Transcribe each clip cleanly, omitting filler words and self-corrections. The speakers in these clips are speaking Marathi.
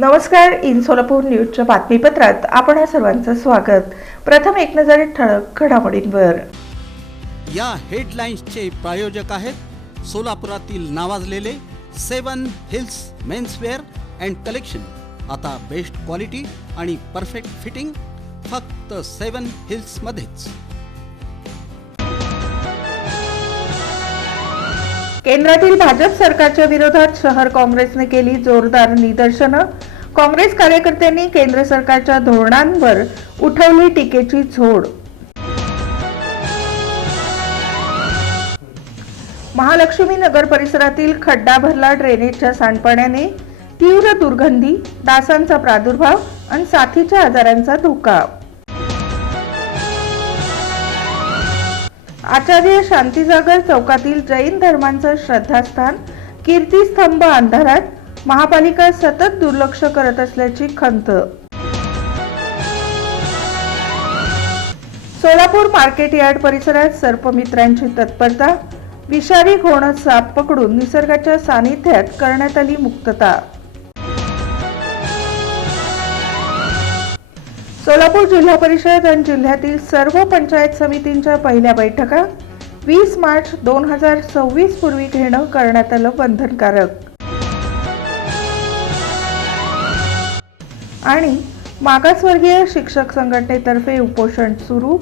नमस्कार. इन सोलापूर न्यूजच्या बातमीपत्रात आपण सर्वांचं स्वागत. प्रथम एक नजर ठळक घडामोडींवर. या हेडलाईन्सचे प्रायोजक आहेत सोलापुरातील नावाजलेले 7 हिल्स मेन्सवेअर अँड कलेक्शन. आता बेस्ट क्वालिटी आणि परफेक्ट फिटिंग फक्त 7 हिल्स मध्येच. केंद्रातील भाजप सरकारच्या विरोधात शहर काँग्रेसने केली जोरदार निदर्शनं. काँग्रेस कार्यकर्त्यांनी केंद्र सरकारच्या धोरणांवर उठवली टीकेची झोड. महालक्ष्मी नगर परिसरातील खड्डा भरला ड्रेनेजच्या सांडपाण्याने. तीव्र दुर्गंधी, डासांचा प्रादुर्भाव आणि साथीच्या आजारांचा धोका. आचार्य शांतीसागर चौकातील जैन धर्मांचं श्रद्धास्थान कीर्तिस्तंभ अंधारात. महापालिका सतत दुर्लक्ष करत असल्याची खंत. सोलापूर मार्केट यार्ड परिसरात सर्पमित्रांची तत्परता. विषारी घोणस साप पकडून निसर्गाच्या सानिध्यात करण्यात आली मुक्तता. सोलापूर जिल्हा परिषद आणि जिल्ह्यातील सर्व पंचायत समितींच्या पहिल्या बैठका 20 मार्च 2026 पूर्वी घेणं करण्यात आलं बंधनकारक. आणि मागासवर्गीय शिक्षक संघटनेतर्फे उपोषण सुरू.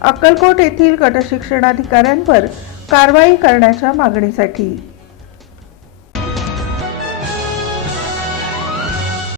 अक्कलकोट येथील गटशिक्षणाधिकाऱ्यांवर कारवाई करण्याच्या मागणीसाठी.